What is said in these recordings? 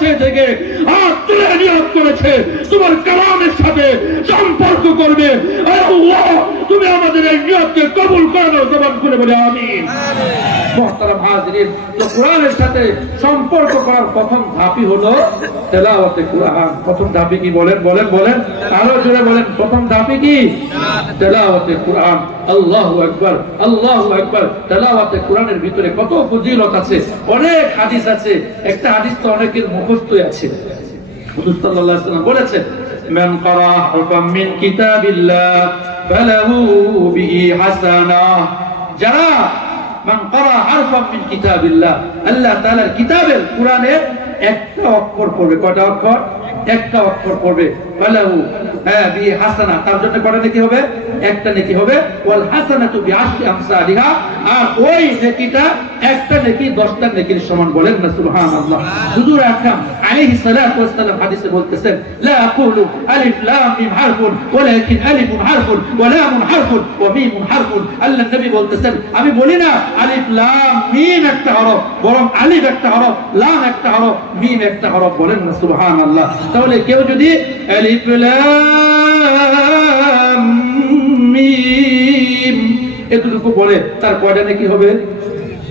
বসে থেকে আর তুলে নিয়োগ করেছে তোমার কালামের সাথে সম্পর্ক করবে। আল্লাহ তুমি আমাদের এই নিয়োগকে কবুল করে জবান করে বলে আমিন। মোহতারাম হাজরিন তো কোরআনের সাথে সম্পর্ক করার প্রথম ধাপই হলো তেলাওয়াতে কোরআন। প্রথম ধাপই কি বলেন বলেন বলেন? আরও জোরে বলেন প্রথম ধাপই কি? তেলাওয়াতে কোরআন। আল্লাহু আকবার আল্লাহু আকবার। তেলাওয়াতে কোরআনের ভিতরে কত ফজিলত আছে অনেক হাদিস আছে। একটা হাদিস তো অনেকের মুখস্থই আছে। হুজুর সাল্লাল্লাহু আলাইহি বলেছেন মান ক্বারা হারফাম মিন কিতাবিল্লাহ ফালাহু বিহি হাসানাহ যারা মান ক্বারা হারফাম মিন কিতাবিল্লাহ, আল্লাহ তাআলার কিতাবের কোরআনের একটা অক্ষর পড়বে। কয়টা অক্ষর? একটা অক্ষর পড়বে। ফালাহু হ্যাঁ বিহি হাসানা। তার জন্য কয়টা নেকি হবে? একটা নেকি হবে। ওয়াল হাসানাতু বিআশরি আমসালিহা। আর ওই নেকিটা একটা নেকি 10টা নেকির সমান বলেন না, সুবহানাল্লাহ। আলাইহিস সালাতু ওয়াস সালাম হাদিসে বলতেছেন, লা আকুলু আলিফ লাম মিম হারফুন, ওয়ালাকিন আলিফুন হারফুন, ওয়া লামুন হারফুন, ওয়া মিমুন হারফুন। আল্লাহ নবী বলতেছেন, আমি বলি না আলিফ লাম মিম একটা হরফ, বরং আলিফ একটা হরফ, লাম একটা হরফ, মিম একটা হরফ বলেন না, সুবহানাল্লাহ। তাহলে কেউ যদি আলিফ লাম এতটুকু বলে, তার কয়টা নাকি হবে?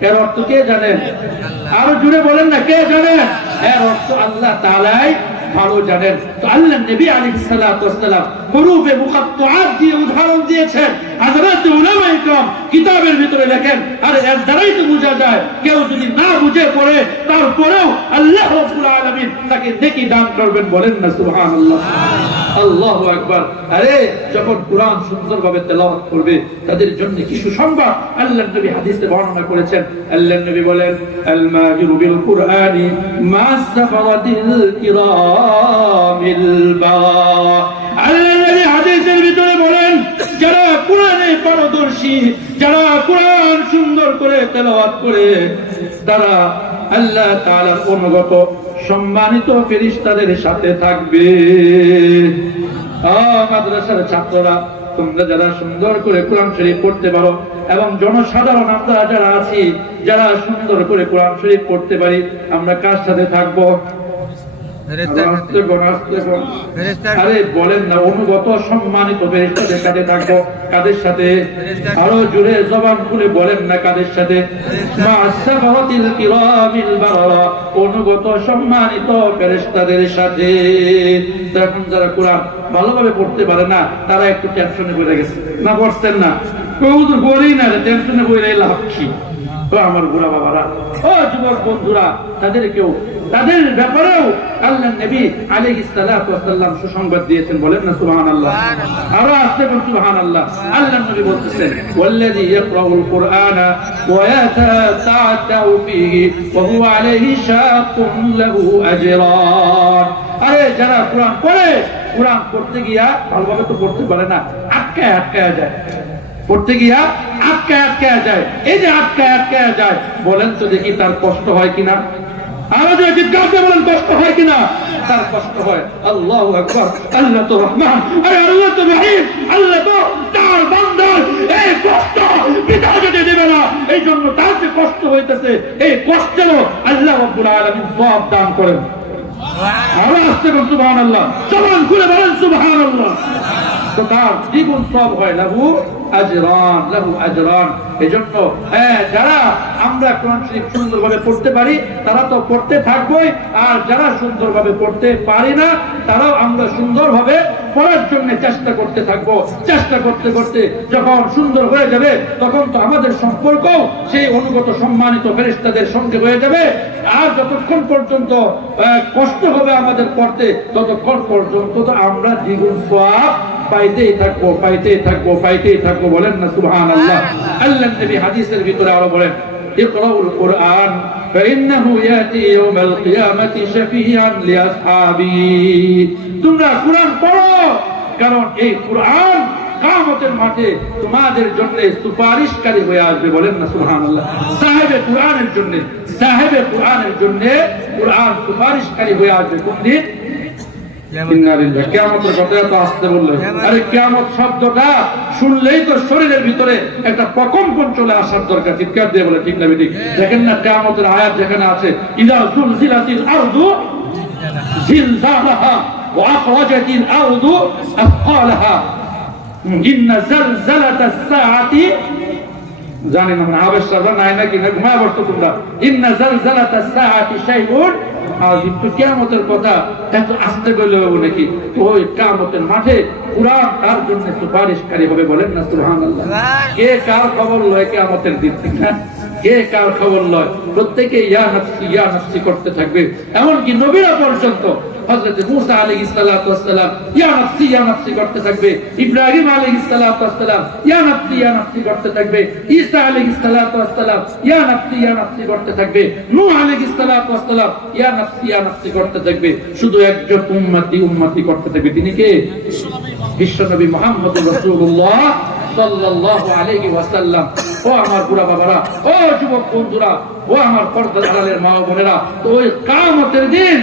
এর অর্থ কে জানেন আরো জুড়ে বলেন না কে জানেন এর অর্থ আল্লাহ তাআলাই ভালো জানেন তো আল্লাহ নবী আলাইহিস সালাতু ওয়াস সালাম হুরুফে মুকাত্তাআত দিয়ে উদাহরণ দিয়েছেন হযরত উলামায়ে کرام কিতাবের ভিতরে লেখেন আর এর দ্বারাই তো বোঝা যায় কেউ যদি না বুঝে পড়ে তারপরেও আল্লাহ রাব্বুল আলামিন তাকে নেকি দান করবেন বলেন না সুবহানাল্লাহ আল্লাহু আকবার। আরে, যখন কোরআন সুন্দরভাবে তেলাওয়াত করবে, তাদের জন্য কি সুসংবাদ? আল্লাহর নবী হাদিসে বর্ণনা করেছেন, আল্লাহর নবী বলেন যারা কোরআনে পারদর্শী, যারা কোরআন সুন্দর করে তেলাওয়াত করে, তারা আল্লাহ তালার অনুগত, সম্মানিত ফেরিস্তাদের সাথে থাকবে। মাদ্রাসার ছাত্ররা, তোমরা যারা সুন্দর করে কোরআন শরীফ পড়তে পারো, এবং জনসাধারণ আমরা যারা আছি, যারা সুন্দর করে কোরআন শরীফ পড়তে পারি, আমরা কার সাথে থাকব আস্তে কোন, আস্তে কোন। আরে বলেন না অনুগত সম্মানিত ফেরেশতাদের সাথে থাকব কাদের সাথে? আরও জুড়ে জবান খুলে বলেন না কাদের সাথে? মা সাফারাতিল কিরামিল বারারা অনুগত সম্মানিত ফেরেশতাদের সাথে। তখন যারা কোরআন ভালোভাবে পড়তে পারে না তারা একটু টেনশনে পড়ে গেছে। না পড়ছেন না। কেউ তো বলি না টেনশনে পড়ে লাভ কি? আমার বুড়া বাবারা। ও যুবক বন্ধুরা তাদের কেউ তাদের ব্যাপারেও আল্লাহ নবী আলাইহিস সালাতু ওয়াস সালাম সুসংবাদ দিয়েছেন বলেন না সুবহানাল্লাহ? আরও আসতে বল সুবহানাল্লাহ। আল্লাহ আল্লাহ নবী বলতেছেন আরে যারা কোরআন পড়ে কোরআন পড়তে গিয়া ভালোভাবে তো পড়তে পারে না আটকায় আটকায় যায়। পড়তে গিয়া আটকে আটকে যায়। এই যে আটকে আটকে যায় বলেন তো দেখি তার কষ্ট হয় কিনা। যে জিজ্ঞাসা বলেন, কষ্ট হয় কিনা? তার কষ্ট হয়, আল্লাহ আকবার, আল্লাহ তো রহমান, আরে আল্লাহ তো রহিম, আল্লাহ তো তার বান্দার। এই কষ্ট পিতা যদি দেবে না, এই জন্য তার যে কষ্ট হইতেছে, এই কষ্টেরও আল্লাহ রাব্বুল আলামিন সওয়াব দান করেন। আরও আসতে কোন সুবহানাল্লাহ। জবান খুলে বলেন, সুবহানাল্লাহ। তো দ্বিগুণ সব হয় আজরান আজরান। হ্যাঁ যারা আমরা কোরআন শরীফ সুন্দরভাবে পড়তে পারি, তারা তো পড়তে আর যারা সুন্দরভাবে পড়তে পারি না, তারাও আমরা সুন্দরভাবে পড়ার জন্য চেষ্টা করতে থাকব। চেষ্টা করতে করতে যখন সুন্দর হয়ে যাবে, তখন তো আমাদের সম্পর্ক সেই অনুগত সম্মানিত ফেরেশতাদের সঙ্গে হয়ে যাবে। আর যতক্ষণ পর্যন্ত কষ্ট হবে আমাদের পড়তে, ততক্ষণ পর্যন্ত তো আমরা দ্বিগুণ সোয়াব পাইতেই থাকবো পাইতেই থাকবো পাইতেই থাকবো বলেন না সুবহান আল্লাহ আল্লাহ নবী হাদিসের ভিতরে আরো বলেন ইকরাউল কুরআন فإنه يأتي يوم القيامة شفيعا لأصحابه তোমরা কোরআন পড়ো কারণ এই কোরআন কামতের মাঠে তোমাদের জন্য সুপারিশকারী হয়ে আসবে বলেন না সুবহানাল্লাহ সাহেবে কোরআনের জন্য সাহেবে কোরআনের জন্য কোরআন সুপারিশকারী হয়ে আসবে কোন দিন ইন্নালিল্লাহ। কিয়ামতের কথা এত আসতে বললেন। আরে কিয়ামত শব্দটা শুনলেই তো শরীরের ভিতরে একটা প্রকম্পন চলে আসার দরকার। চিৎকার দিয়ে বলে ঠিক না ঠিক দেখেন না কিয়ামতের আয়াত যেখানে আছে ইদা জুলজিলাতিল আরদু জিলজালাহা ওয়া আখরাজাতিল আরদু আথqalaha ইন্না জালজালাতাস সাআতি জানি না মানে আবেশ নাই নাকি? ঘুমায় বসতো তোমরা। ইন্না জালজালাতাস সাআতি শাইউন আর কিন্তু কিয়ামতের কথা এত আস্তে করলে হবে নাকি? ওই কামতের মাঠে কুরআন তার জন্য সুপারিশকারী হবে বলেন না সুহান কে কার খবর লয় কিয়ামতের দিন? ঠিক না কে কার খবর লয়? প্রত্যেকে ইয়া নাফসি ইয়া নাফসি করতে থাকবে। এমনকি নবীরা পর্যন্ত হযরত মুসা আলাইহিস সালাতু ওয়াসসালাম ইয়া নাফসি ইয়া নাফসি করতে থাকবে। ইব্রাহিম আলাইহিস সালাতু ওয়াসসালাম ইয়া নাফসি ইয়া নাফসি করতে থাকবে। ঈসা আলাইহিস সালাতু ওয়াসসালাম ইয়া নাফসি ইয়া নাফসি করতে থাকবে। নূহ আলাইহিস সালাতু ওয়াসসালাম ইয়া নাফসি ইয়া নাফসি করতে থাকবে। শুধু একজন উম্মতি উম্মতি করতে থাকবে। তিনি কে? বিশ্বনবী মুহাম্মদ রাসূলুল্লাহ সাল্লাল্লাহু আলাইহি ওয়াসাল্লাম। ও আমার বুড়া বাবারা, ও যুবক বন্ধুরা, ও আমার পর্দার আড়ালের মা বোনেরা, তো ওই কামতের দিন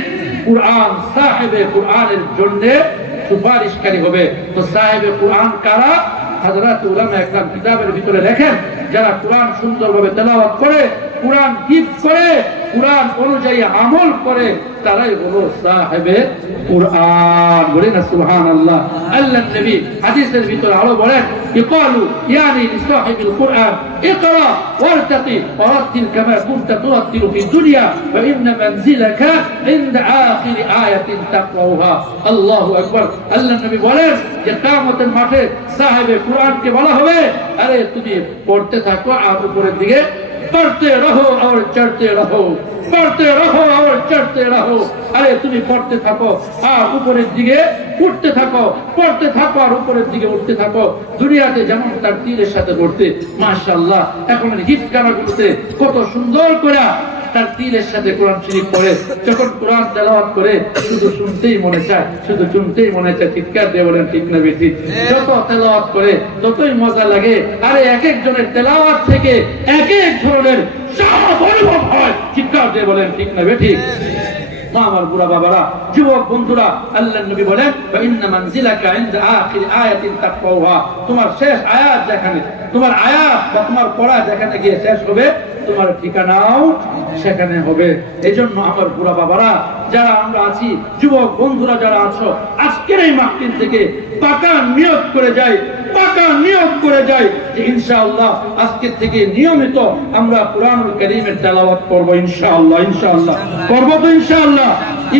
কুরআন সাহেবে কোরআনের জন্য সুপারিশকারী হবে। তো সাহেবে কোরআন কারা? হাজরাত উলামা একরাম কিতাবের ভিতরে লেখেন, যারা কোরআন সুন্দরভাবে তেলাওয়াত করে, কোরআন গিফট করে কোরআন অনুযায়ী আমল করে, তারাই হলো সাহেবে কোরআন। বলে না সুহান আল্লাহ আল্লাহ নবী হাদিসের ভিতরে আরও বলেন, ইকালু ইয়ানি লিসাহিবিল কোরআন, ইকরা ওয়ারতাকি ওয়ারতিল কামা কুনতা তুরাতিল ফি দুনিয়া ফা ইন্না মানজিলাকা ইনদা আখির আয়াতিন তাকওয়াহা। আল্লাহু আকবার। আল্লাহ নবী বলেন যে, কিয়ামতের মাঠে সাহেবে কোরআন কে বলা হবে, আরে তুমি পড়তে থাকো আর উপরের দিকে পড়তে রহো আর চড়তে রহো। পড়তে রহো আর চড়তে রহো। আরে, তুমি পড়তে থাকো, আর উপরের দিকে উঠতে থাকো। পড়তে থাকো আর উপরের দিকে উঠতে থাকো। দুনিয়াতে যেমন তার তীরের সাথে ঘটতে মাশাল্লাহ এখন হিফ গানাগুলোতে কত সুন্দর করে তার তিলের সাথে কোরআন শরীফ পড়ে, যখন কোরআন তেলাওয়াত করে, শুধু শুনতেই মনে চায়, শুধু শুনতেই মনে চায়, চিৎকার দিয়ে বলেন, ঠিক না বেশি। যত তেলাওয়াত করে, ততই মজা লাগে। আরে এক একজনের তেলাওয়াত থেকে এক এক ধরনের সব অনুভব হয়। চিৎকার দিয়ে বলেন, ঠিক না বেঠিক মা আমার বুড়া বাবারা, যুবক বন্ধুরা আল্লাহ নবী বলেন ইন্না মানজিলাকা তোমার শেষ আয়াত যেখানে, তোমার আয়াত বা তোমার পড়া যেখানে গিয়ে শেষ হবে, তোমার ঠিকানাও সেখানে হবে। এই জন্য আমার বুড়া বাবারা, যারা আমরা আছি, যুবক বন্ধুরা যারা আছো, আজকের এই মাহফিল থেকে পাকা নিয়োগ করে যাই। পাকা নিয়োগ করে যাই যে ইনশাআল্লাহ আজকের থেকে নিয়মিত আমরা কোরআনুল কারীমের তেলাওয়াত করব ইনশাআল্লাহ ইনশাআল্লাহ। করব তো ইনশাআল্লাহ।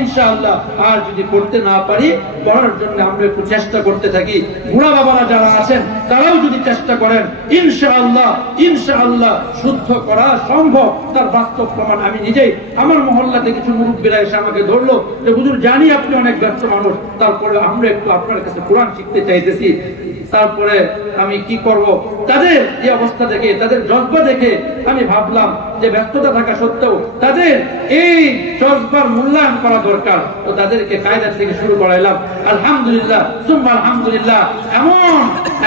ইনশাআল্লাহ, আর যদি করতে না পারি, করার জন্য আমরা একটু চেষ্টা করতে থাকি। বুড়া বাবারা যারা আছেন, তারাও যদি চেষ্টা করেন, ইনশাআল্লাহ ইনশাআল্লাহ, শুদ্ধ করা সম্ভব। তার বাস্তব প্রমাণ আমি নিজেই, আমার মহল্লাতে কিছু মুরব্বীরা এসে আমাকে ধরলো, যে, হুজুর, জানি আপনি অনেক ব্যস্ত মানুষ। তারপরে আমরা একটু আপনার কাছে কোরআন শিখতে চাইতেছি। তারপরে আমি কি করব? তাদের এই অবস্থা দেখে, তাদের জজবা দেখে আমি ভাবলাম যে ব্যস্ততা থাকা সত্ত্বেও তাদের এই জজবার মূল্যায়ন করা দরকার। তো তাদেরকে কায়দার থেকে শুরু করাইলাম। আলহামদুলিল্লাহ, সুম্মা আলহামদুলিল্লাহ, এমন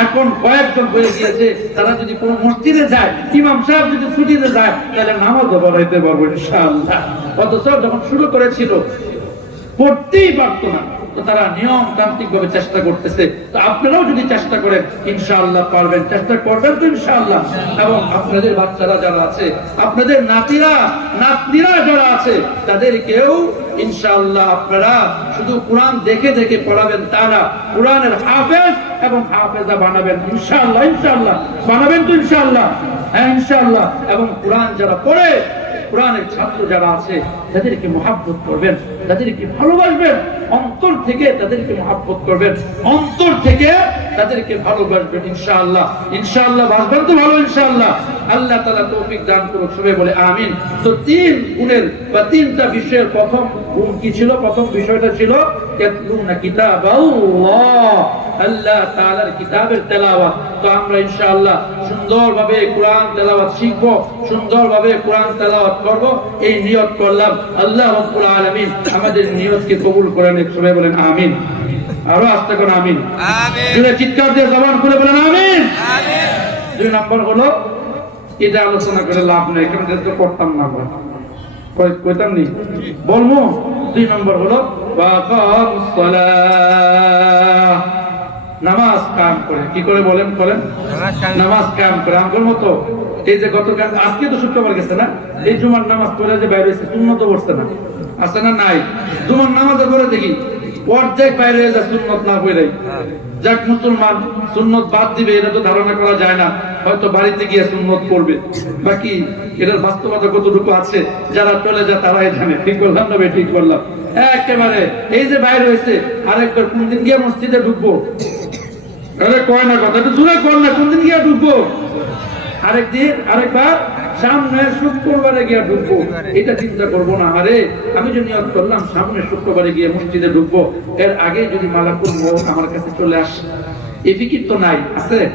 এখন কয়েকজন হয়ে গিয়েছে। তারা যদি কোনো মসজিদে যায়, ইমাম সাহেব যদি ছুটিতে যায়, তাহলে নামাজও পড়াইতে পারব ইনশাআল্লাহ। অথচ যখন শুরু করেছিল, পড়তেই পারতো না। তো তারা নিয়ম তান্ত্রিক ভাবে চেষ্টা করতেছে। তো আপনারাও যদি চেষ্টা করেন, ইনশাআল্লাহ পারবেন। চেষ্টা করবেন তো ইনশাআল্লাহ। এবং আপনাদের বাচ্চারা যারা আছে, আপনাদের নাতিরা, নাতনিরা যারা আছে, তাদেরকেও ইনশাআল্লাহ আপনারা শুধু কোরআন দেখে দেখে পড়াবেন তারা কোরআনের হাফেজ এবং হাফেজা বানাবেন। ইনশাআল্লাহ ইনশাআল্লাহ। বানাবেন তো ইনশাআল্লাহ। হ্যাঁ ইনশাআল্লাহ। এবং কোরআন যারা পড়ে কোরআনের ছাত্র যারা আছে, তাদেরকে মহাব্বত করবেন, তাদেরকে ভালোবাসবেন, অন্তর থেকে তাদেরকে মহাব্বত করবেন। অন্তর থেকে তাদেরকে ভালোবাসবেন ইনশাআল্লাহ। ইনশাআল্লাহ বাসবেন তো ভালো, ইনশাআল্লাহ। আল্লাহ তাআলা তৌফিক দান করুক, সবাই বলে আমিন। তো তিন গুণের বা তিনটা বিষয়ের প্রথম গুণ কি ছিল? প্রথম বিষয়টা ছিল কিতাবাল্লাহ, আল্লাহ তাআলার কিতাবের তেলাওয়াত। তো আমরা ইনশাআল্লাহ সুন্দরভাবে কোরআন তেলাওয়াত শিখব, সুন্দরভাবে কোরআন তেলাওয়াত করব, এই নিয়ত করলাম। আল্লাহ রাব্বুল আলামিন আমাদের নিয়তকে কবুল করে নিক, সবাই বলেন আমিন। আরও আস্তে করে আমিন। চিৎকার দিয়ে জবান খুলে বলেন আমিন। দুই নম্বর হলো এটা আলোচনা করে লাভ নেই কারণ এটা করতাম না আমরা। কইতাম নি? বলব? দুই নম্বর হলো নামাজ কাম করে। কি করে বলেন বলেন? নামাজ কাম করে। আমার মতো। এই যে গতকাল আজকে তো শুক্রবার গেছে না? এই জুমার নামাজ পড়ে যে বাইরে হয়েছে সুন্নত পড়ছে না। আছে না নাই? জুমার নামাজের পরে দেখি অর্ধেক বাইরে হয়ে যায় সুন্নত না পড়ে যাক মুসলমান সুন্নত বাদ দিবে এটা তো ধারণা করা যায় না। হয়তো বাড়িতে গিয়ে সুন্নত পড়বে বাকি এটার বাস্তবতা কতটুকু আছে? যারা চলে যায় তারাই জানে। ঠিক করলাম না ঠিক করলাম একেবারে। এই যে বাইরে হয়েছে আরেকবার কোনদিন গিয়ে মসজিদে ঢুকবো? আরে কয় না কথা জোরে কর না কোনদিন গিয়ে ঢুকবো? আরেকদিন আরেকবার। সামনে শুক্রবারে গিয়া ঢুকবো। এটা চিন্তা করব না আরে আমি যে নিয়ত করলাম, সামনে শুক্রবারে গিয়ে মসজিদে ঢুকবো। এর আগে যদি মালাকুল মৌ আমার কাছে চলে আস। এই ফিকির তো নাই, আছে?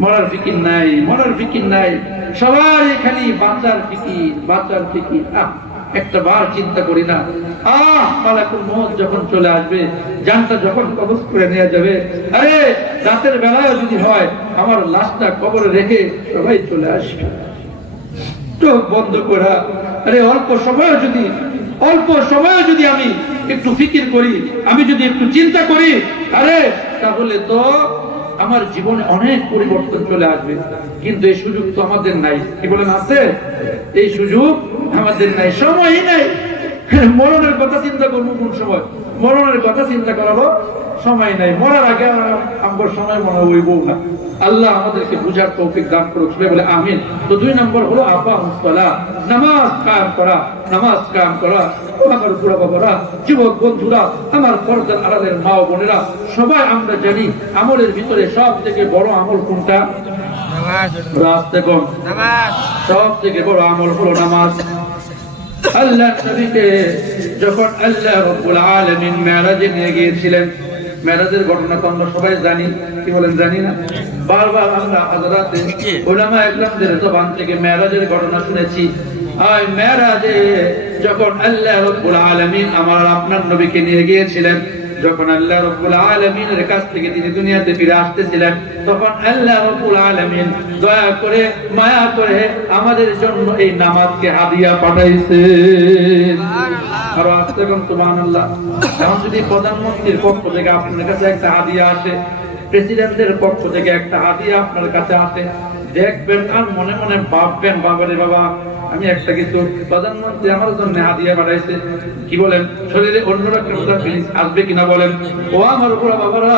মরার ফিকির নাই, মরার ফিকির নাই। সবার এখানে বাচ্চার ফিকির বাচ্চার ফিকির। আহ, একটা বার চিন্তা করি না। আহ, মালাকুল মৌত যখন চলে আসবে, জানটা যখন কবজ করে নেওয়া যাবে, আরে, রাতের বেলায় যদি হয়, আমার লাশটা কবরে রেখে সবাই চলে আসবে। চোখ বন্ধ করা। আরে অল্প সময় যদি, অল্প সময় যদি আমি একটু ফিকির করি, আমি যদি একটু চিন্তা করি, আরে তাহলে তো আমার জীবনে অনেক পরিবর্তন চলে আসবে। কিন্তু এই সুযোগ তো আমাদের নাই। কি বলেন আছে? এই সুযোগ আমাদের নাই। সময়ই নাই। মরণের কথা চিন্তা করব কোন সময়? মরণের কথা চিন্তা করাবো সময় নাই। মরার আগে আমার সময় মনে হইব না। আল্লাহ আমাদেরকে বুঝার তৌফিক দান করুক। সবাই বলে আমিন। তো দুই নম্বর হলো মুসলা নামাজ কাম করা নামাজ কাম করা। আমার বুড়া বাবারা যুবক বন্ধুরা আমার পর্দার আড়ালের মা বোনেরা সবাই আমরা জানি আমলের ভিতরে সব থেকে বড় আমল কোনটা? রাস্তে কম সব থেকে বড় আমল হলো নামাজ। আল্লাহ নবীকে যখন আল্লাহ রব্বুল আলমিন মেরাজে নিয়ে গিয়েছিলেন মেরাজের ঘটনা তো আমরা সবাই জানি কি বলেন জানি না? বারবার আমরা হাজরাতে ওলামা জবান থেকে মেরাজের ঘটনা শুনেছি। আর মেরাজে যখন আল্লাহ রব্বুল আলমিন আমার আপনার নবীকে নিয়ে গিয়েছিলেন যখন আল্লাহ রব্বুল আলামিনের কাছ থেকে তিনি দুনিয়াতে ফিরে আসতেছিলেন তখন আল্লাহ রব্বুল আলামিন দয়া করে মায়া করে আমাদের জন্য এই নামাজকে হাদিয়া পাঠাইছে আর আসতে কোন সুবহানাল্লাহ। এখন যদি প্রধানমন্ত্রীর পক্ষ থেকে আপনার কাছে একটা হাদিয়া আসে প্রেসিডেন্টের পক্ষ থেকে একটা হাদিয়া আপনার কাছে আসে দেখবেন আর মনে মনে ভাববেন বাবারে বাবা আমি একটা কিছু প্রধানমন্ত্রী আমার জন্য হাদিয়া পাঠাইছে। কি বলেন? শরীরে অন্যরা কেমন আসবে কিনা বলেন? ও আমার উপর বাবারা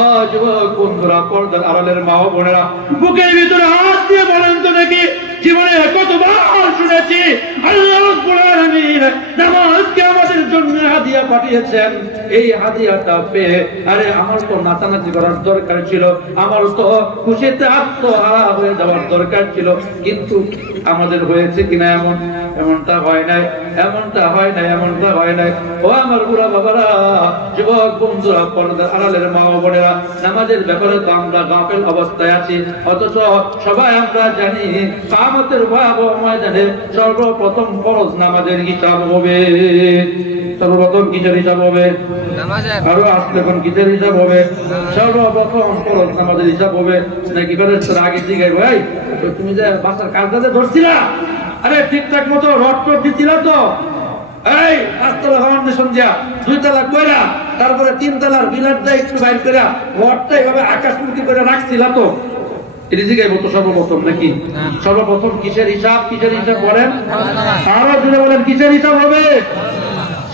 আজ বন্ধুরা, পর্দার আড়ালের মা বোনেরা, বুকের ভিতরে হাত দিয়ে হাদিয়া পাঠিয়েছেন, এই হাদিয়াটা পেয়ে, আরে আমার তো নাচানাচি করার দরকার ছিল, আমার তো খুশিতে আত্মহারা হয়ে যাওয়ার দরকার ছিল, কিন্তু আমাদের হয়েছে কিনা এমন? এমনটা হয় নাই, এমনটা হয় নাই, এমনটা হয় নাই। ও আমার বুড়া বাবারা, যুবক বন্ধুরা, পর্দার আড়ালের মা বোনেরা, নামাজের ব্যাপারে তো আমরা গাফেল অবস্থায় আছি, অথচ সবাই আমরা জানি, কামতের ভয়াবহ ময়দানে সর্বপ্রথম ফরজ নামাজের হিসাব হবে। সর্বপ্রথম কিসের হিসাব হবে? আরও আসলে এখন কিসের হিসাব হবে? সর্বপ্রথম ফরজ নামাজের হিসাব হবে। নাকি আগে জিগাই ভাই তুমি যে বাসার ধরছিলা? আরে ঠিকঠাক মতো রড টড দিছিলা তো? এই পাঁচতলা দিয়া দুই তলা কইরা তারপরে তিন তলার বিলারটা একটু বাইর করে রডটা এইভাবে আকাশমুখী করে রাখছিলা তো? এটি সর্বপ্রথম নাকি? সর্বপ্রথম কিসের হিসাব কিসের হিসাব বলেন? আরও জুড়ে বলেন কিসের হিসাব হবে?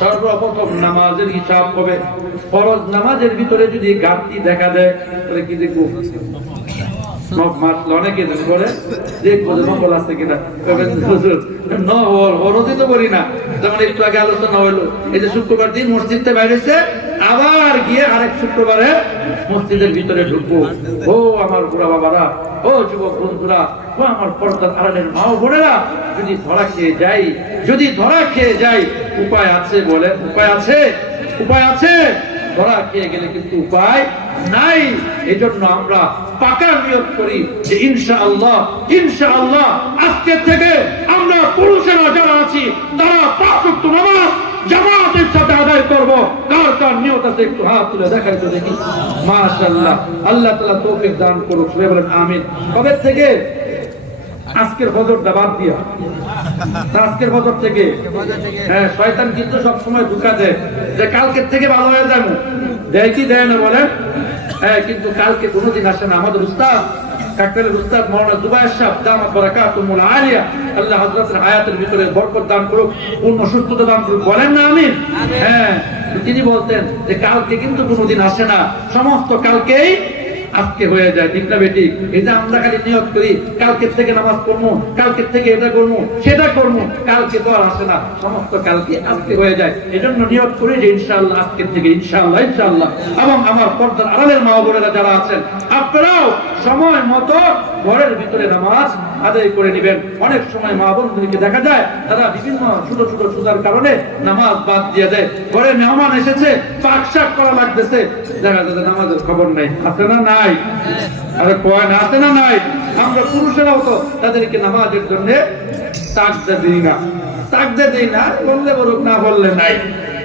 সর্বপ্রথম নামাজের হিসাব হবে। ফরজ নামাজের ভিতরে যদি ঘাটতি দেখা দেয়, তাহলে কি দেখব? অনেকে তো যেমন একটু আগে আলোচনা এই যে শুক্রবার দিন আবার গিয়ে আরেক মসজিদের ভিতরে ঢুকবো। ও আমার বুড়া বাবারা, ও যুবক বন্ধুরা, ও আমার পর্দার আড়ালের মা বোনেরা, যদি ধরা খেয়ে যাই, যদি ধরা খেয়ে যাই উপায় আছে বলে, উপায় আছে উপায় আছে। ধরা খেয়ে গেলে কিন্তু উপায় নাই। এজন্য আমরা পাকা নিয়ত করি যে ইনশা আল্লাহ ইনশা আল্লাহ আজকে থেকে আমরা পুরুষেরা যারা আছি, তারা পাঁচ নামাজ জামাতের সাথে আদায় করব। কার কার নিয়ত আছে একটু হাত তুলে দেখাই তো দেখি। মাশাআল্লাহ, আল্লাহ তাআলা তৌফিক দান করুক বলেন আমিন। কবে থেকে? আজকের ফজরটা বাদ দিয়া। আজকের ফজর থেকে। হ্যাঁ শয়তান কিন্তু সবসময় ধোকা দেয়। যে কালকের থেকে ভালো হয়ে যাব। দেয় কি দেয় না বলেন? হ্যাঁ কিন্তু কালকে কোনোদিন আসে না। আমাদের উস্তাদ কাকরের উস্তাদ মাওলানা জুবায়ের সাহেব দামাত বারাকাতুমুল আলিয়া আল্লাহ হযরতের হায়াতের ভিতরে বরকত দান করুক পূর্ণ সুস্থতা দান করুক। বলেন না আমিন। হ্যাঁ তিনি বলতেন যে কালকে কিন্তু কোনোদিন আসে না। সমস্ত কালকেই আজকে হয়ে যায় ঠিক বেটি। এই যে আমরা খালি নিয়োগ করি কালকে থেকে নামাজ পড়ব কালকে থেকে এটা করব, সেটা করব, কালকে তো আর আসে না। সমস্ত কালকে আজকে হয়ে যায়। এজন্য নিয়োগ করি যে ইনশাল্লাহ আজকে থেকে ইনশাল্লাহ ইনশাআল্লাহ। এবং আমার পর্দার আড়ালের মা বোনেরা যারা আছেন, আপনারাও সময় মতো ঘরের ভিতরে নামাজ আদায় করে নেবেন। অনেক সময় মা বোনদেরকে দেখা যায়, তারা বিভিন্ন ছোট ছোট সুদার কারণে নামাজ বাদ দিয়ে দেয়। ঘরে মেহমান এসেছে, পাক শাক করা লাগতেছে। দেখা যাচ্ছে নামাজের খবর নাই। আছে না নাই? আরে কয় না, আছে না নাই? আমরা পুরুষেরাও তো তাদেরকে নামাজের জন্য তাকদা দিই না। তাকদা দিই না, বললে বলুক, না বললে নাই।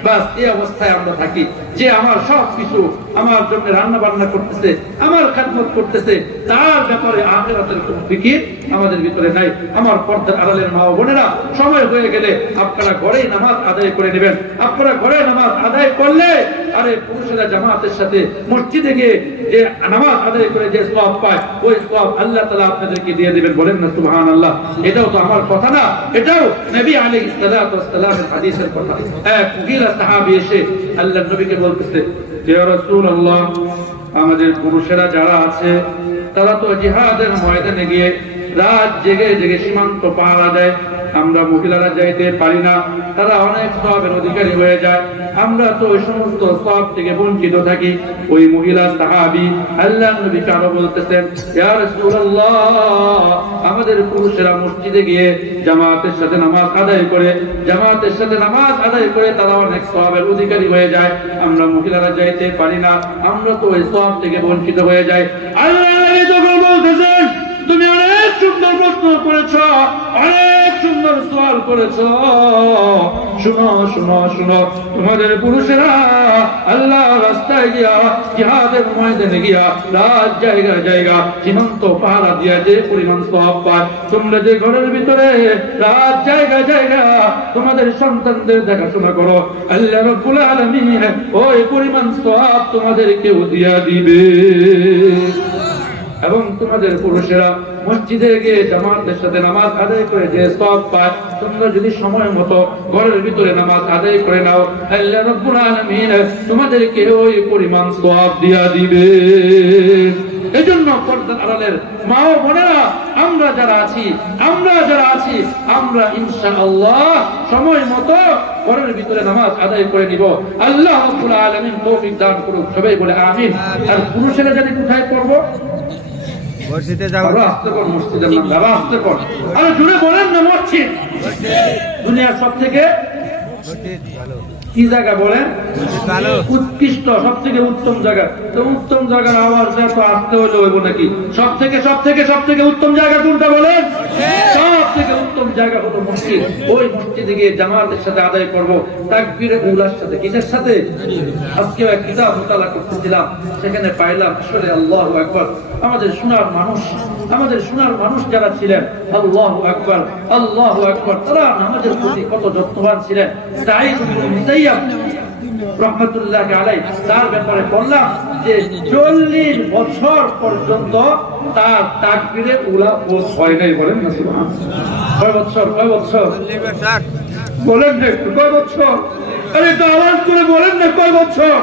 বাস, এই অবস্থায় আমরা থাকি। যে আমার সব কিছু আমার জন্য রান্না বান্না করতেছে, আমার খাদমত করতেছে, তার ব্যাপারে আখেরাতের কোনো ফিকির আমাদের ভিতরে নাই। আমার পর্দার আড়ালের মা বোনেরা, সময় হয়ে গেলে আপনারা ঘরেই নামাজ আদায় করে নেবেন। আপনারা ঘরে নামাজ আদায় করলে, আরে পুরুষেরা জামাতের সাথে মসজিদে গিয়ে যে নামাজ আদায় করে যে সওয়াব পায়, ওই সওয়াব আল্লাহ তালা আপনাদেরকে দিয়ে দিবেন বলেন না, সুবহানাল্লাহ। এটাও তো আমার কথা না, এটাও নবী আলাইহিস সালাতু হাদিসের কথা। এক সাহাবী এসে আল্লাহর নবীকে বলতেছে রাসূলুল্লাহ, আমাদের পুরুষেরা যারা আছে, তারা তো জিহাদের ময়দানে গিয়ে রাত জেগে জেগে সীমান্ত পাহারা দেয়। আমরা মহিলারা যাইতে পারি না, তারা অনেক সবের অধিকারী হয়ে যায়। আমরা তো ওই সমস্ত সব থেকে বঞ্চিত থাকি। ওই মহিলা সাহাবি আল্লাহ নবী কারও বলতেছেন আমাদের পুরুষেরা মসজিদে গিয়ে জামাতের সাথে নামাজ আদায় করে, জামাতের সাথে নামাজ আদায় করে তারা অনেক সবের অধিকারী হয়ে যায়। আমরা মহিলারা যাইতে পারি না, আমরা তো ওই সব থেকে বঞ্চিত হয়ে যাই। আল্লাহ তুমি অনেক সুন্দর প্রশ্ন করেছ, অনেক সুন্দর সওয়াল করেছ। শুনো শুনো শুনো, তোমাদের পুরুষেরা আল্লাহ রাস্তায় গিয়া জিহাদের ময়দানে গিয়া রাত জায়গা জায়গা সীমান্ত পাহারা দিয়া যে পরিমাণ সওয়াব পায়, তোমরা যে ঘরের ভিতরে রাত জায়গা জায়গা তোমাদের সন্তানদের দেখাশোনা করো, আল্লাহ রব্বুল আলামিন ওই পরিমাণ সওয়াব তোমাদেরকেও দিয়া দিবে। এবং তোমাদের পুরুষেরা মসজিদে গিয়ে জামাতের সাথে নামাজ আদায় করে যে সব পায়, তোমরা যদি সময় মতো ঘরের ভিতরে নামাজ আদায় করে নাও, আল্লাহ তোমাদেরকে ওই পরিমাণ সওয়াব দিয়া দিবে। আড়ালের মা ও বোনেরা, আমরা যারা আছি, আমরা যারা আছি, আমরা সময় মতো ঘরের ভিতরে নামাজ আদায় করে নিব। আল্লাহ তৌফিক দান করুক, সবাই বলে আমিন। আর পুরুষেরা যদি কোথায় পড়ব? মসজিদে যাব আরও আসতে পার মসজিদে নাম আরও আসতে পার আরও জুড়ে বলেন না মসজিদ। দুনিয়ার সব থেকে কি জায়গা বলেন? উৎকৃষ্ট সব থেকে উত্তম জায়গা। তো উত্তম জায়গার আওয়াজ তো আসতে হলে হইব নাকি? সব থেকে সব থেকে সব থেকে উত্তম জায়গা কোনটা বলেন? থেকে উত্তম জায়গা হলো মসজিদ। ওই মসজিদে গিয়ে জামাতের সাথে আদায় করব, তাকবীরে উলার সাথে, কিসের সাথে? আজকে এক কিতাব মোতালা করতেছিলাম, সেখানে পাইলাম, আসলে আল্লাহ একবার আমাদের সোনার মানুষ, আমাদের সোনার মানুষ যারা ছিলেন, আল্লাহ একবার আল্লাহ একবার তারা আমাদের প্রতি কত যত্নবান ছিলেন। রহমতুল্লাহ আলাই তার ব্যাপারে বললাম যে চল্লিশ বছর পর্যন্ত তার তাকবিরে উলা বোধ হয় নাই বলেন না বছর, কয় বছর? বলেন না কয় বছর? আরে তো আওয়াজ করে বলেন না, কয় বছর?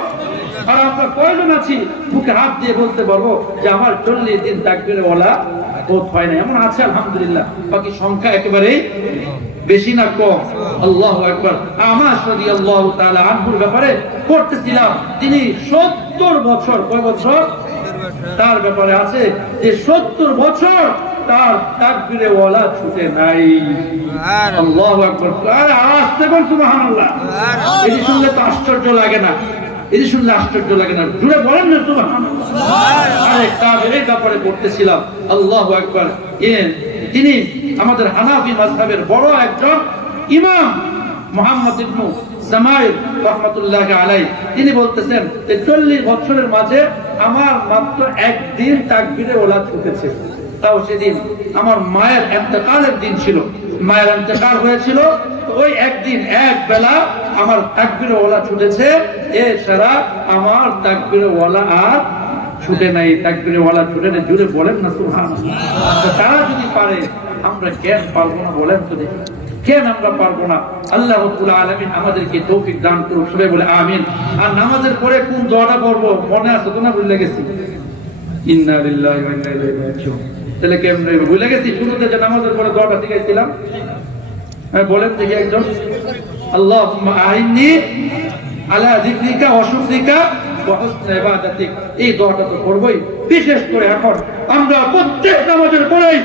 আর আমরা কয়জন আছি? বুকে হাত দিয়ে বলতে পারব যে আমার চল্লিশ দিন তাকবির ওলা বোধ হয় না এমন আছে, আলহামদুলিল্লাহ। বাকি সংখ্যা একেবারেই বেশি না কম। আল্লাহ একবার আমার সদি আল্লাহ আনহুর ব্যাপারে পড়তেছিলাম। তিনি সত্তর বছর কয় বছর? তার ব্যাপারে আছে যে সত্তর বছর তার তাকবিরে ওয়ালা ছুটে নাই। আর আল্লাহু আকবার। আরে আওয়াজ সুবহানাল্লাহ। এটি শুনলে তো আশ্চর্য লাগে না। এটি শুনলে আশ্চর্য লাগে না। জুড়ে বলেন না সুবহানাল্লাহ। আরে ব্যাপারে পড়তেছিলাম। আল্লাহু আকবার। এ তিনি আমাদের হানাফি মাযহাবের বড় একজন ইমাম মুহাম্মদ ইবনু জামাইল রহমাতুল্লাহ আলাই তিনি বলতেছেন যে চল্লিশ বছরের মাঝে আমার মাত্র একদিন তাকবিরে ওলা ছুটেছে তাও সেদিন আমার মায়ের এতেকালের দিন ছিল। মায়ের এতেকাল হয়েছিল ওই একদিন এক বেলা আমার তাকবিরে ওলা ছুটেছে এছাড়া আমার তাকবিরে ওলা আর ছুটে নাই। তাকবিরে ওয়ালা ছুটে নাই জুড়ে বলেন না সুহান তারা যদি পারে আমরা কেন পারব না বলেন তো দেখি। কেন আমরা পারব না। আল্লাহ আলামিন আমাদেরকে তৌফিক দান করুক, সবাই বলে আমিন। আর নামাজের পরে কোন দোয়াটা পড়ব? মনে আছে তো না, ভুলে গেছি। ইন্না লিল্লাহি তাহলে গেছি, শুরুতে যে নামাজের পরে দোয়াটা শিখাইছিলাম। হ্যাঁ বলেন দেখি একজন। আল্লাহুম্মা আইন্নি আলা যিকরিকা এই দোয়াটা তো করবই। বিশেষ করে এখন আমরা প্রত্যেক নামাজের পরেই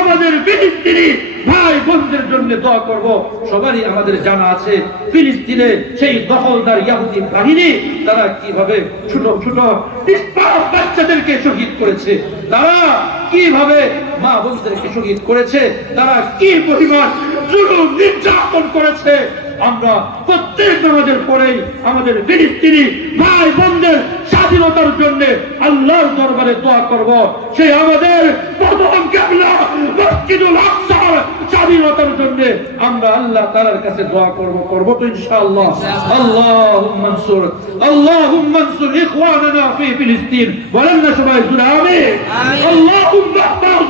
আমাদের ফিলিস্তিনি ভাই বোনদের জন্য দোয়া করব। সবারই আমাদের জানা আছে, ফিলিস্তিনে সেই দখলদার ইয়াহুদি বাহিনী, তারা কীভাবে ছোট ছোট বাচ্চাদেরকে শহীদ করেছে, তারা কীভাবে মা বোনদেরকে শহীদ করেছে, তারা কি পরিমাণ জুলুম নির্যাতন করেছে আমরা প্রত্যেক নামাজের পরেই আমাদের ফিলিস্তিনি ভাই বোনদের স্বাধীনতার জন্য আল্লাহর দরবারে দোয়া করব। সেই আমাদের স্বাধীনতার জন্য আমরা আল্লাহ তাআলার কাছে দোয়া করব করব তো ইনশাআল্লাহ। আল্লাহ আনসুর আল্লাহুম্মা আনসুর ইখওয়ানানা ফি ফিলিস্তিন। বলেন না সবাই জোরে আমিন। আল্লাহুম্মা আহফাজ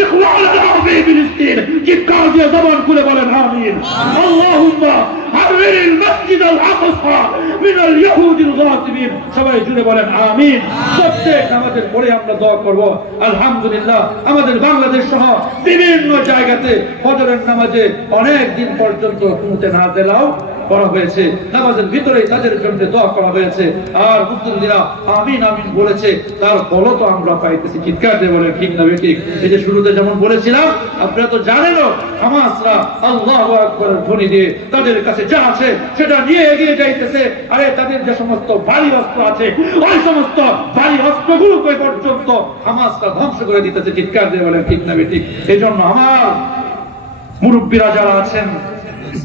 ইখওয়ানানা ফি ফিলিস্তিন চিৎকার দিয়ে জবান খুলে বলেন আমিন আল্লাহুম্মা حرر المسجد الاقصى من اليهود الغاصبين সবাই জুড়ে বলেন আমিন প্রত্যেক নামাজের পরে আমরা দোয়া করব আলহামদুলিল্লাহ আমাদের বাংলাদেশ সহ বিভিন্ন জায়গাতে ফজরের নামাজে অনেক দিন পর্যন্ত কুমুতে না দিলাও করা হয়েছে। নামাজের ভিতরে তাদের জন্য দোয়া করা হয়েছে। আর মুসলিমরা আমিন আমিন বলেছে, তার ফলও তো আমরা পাইতেছি। চিৎকার দিয়ে বলে ঠিক না ঠিক এই যে শুরুতে যেমন বলেছিলাম, আপনারা তো জানেনও হামাসরা আল্লাহ আকবরের ধ্বনি দিয়ে তাদের কাছে যা আছে সেটা নিয়ে এগিয়ে যাইতেছে। আরে তাদের যে সমস্ত ভারী অস্ত্র আছে, ওই সমস্ত ভারী অস্ত্রগুলোকে পর্যন্ত হামাসরা ধ্বংস করে দিতেছে? চিৎকার দিয়ে বলে ঠিক না ঠিক এই জন্য আমার মুরব্বীরা যারা আছেন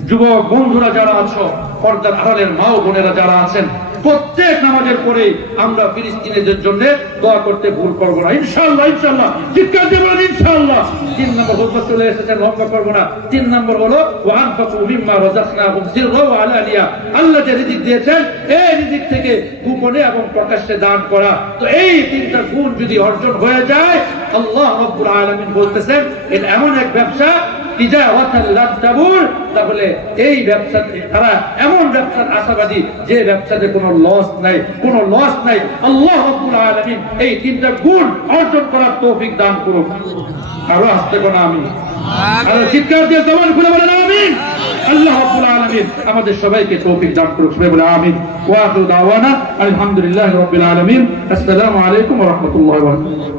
যুবক বন্ধুরা যারা আছো, পর্দার আড়ালের মা ও বোনেরা যারা আছেন, প্রত্যেক নামাজের পরে আমরা ফিলিস্তিনিদের জন্য দোয়া করতে ভুল করব না। ইনশাআল্লাহ ইনশাআল্লাহ, চিৎকার দিয়ে বলেন, ইনশাআল্লাহ। তিন নম্বর হুকমত চলে এসেছে লম্বা করব না। তিন নম্বর হলো ওয়ান ফাকু মিম্মা রাযাকনাহুম সিররা ওয়া আলানিয়া আল্লাহ যে রিজিক দিয়েছেন, এই রিজিক থেকে গোপনে এবং প্রকাশ্যে দান করা। তো এই তিনটা গুণ যদি অর্জন হয়ে যায়, আল্লাহ রাব্বুল আলামিন বলতেছেন এটা এমন এক ব্যবসা তাহলে এই ব্যবসা তারা এমন ব্যবসার আশাবাদী যে ব্যবসাতে কোনো লস নাই কোনো লস নাই। আল্লাহ রাব্বুল আলামিন এই তিনটা গুণ অর্জন করার তৌফিক দান করুন আরও আসতে কোন আমি। আরও চিৎকার দিয়ে জবান খুলে বলেন আমিন। আল্লাহ রাব্বুল আলামিন আমাদের সবাইকে তৌফিক দান করুক সবাই বলে আমিন। ওয়া আখিরু দাওয়ানা আলহামদুলিল্লাহি রাব্বিল আলামিন। আসসালামু আলাইকুম ওয়া রাহমাতুল্লাহি ওয়া বারাকাতুহু।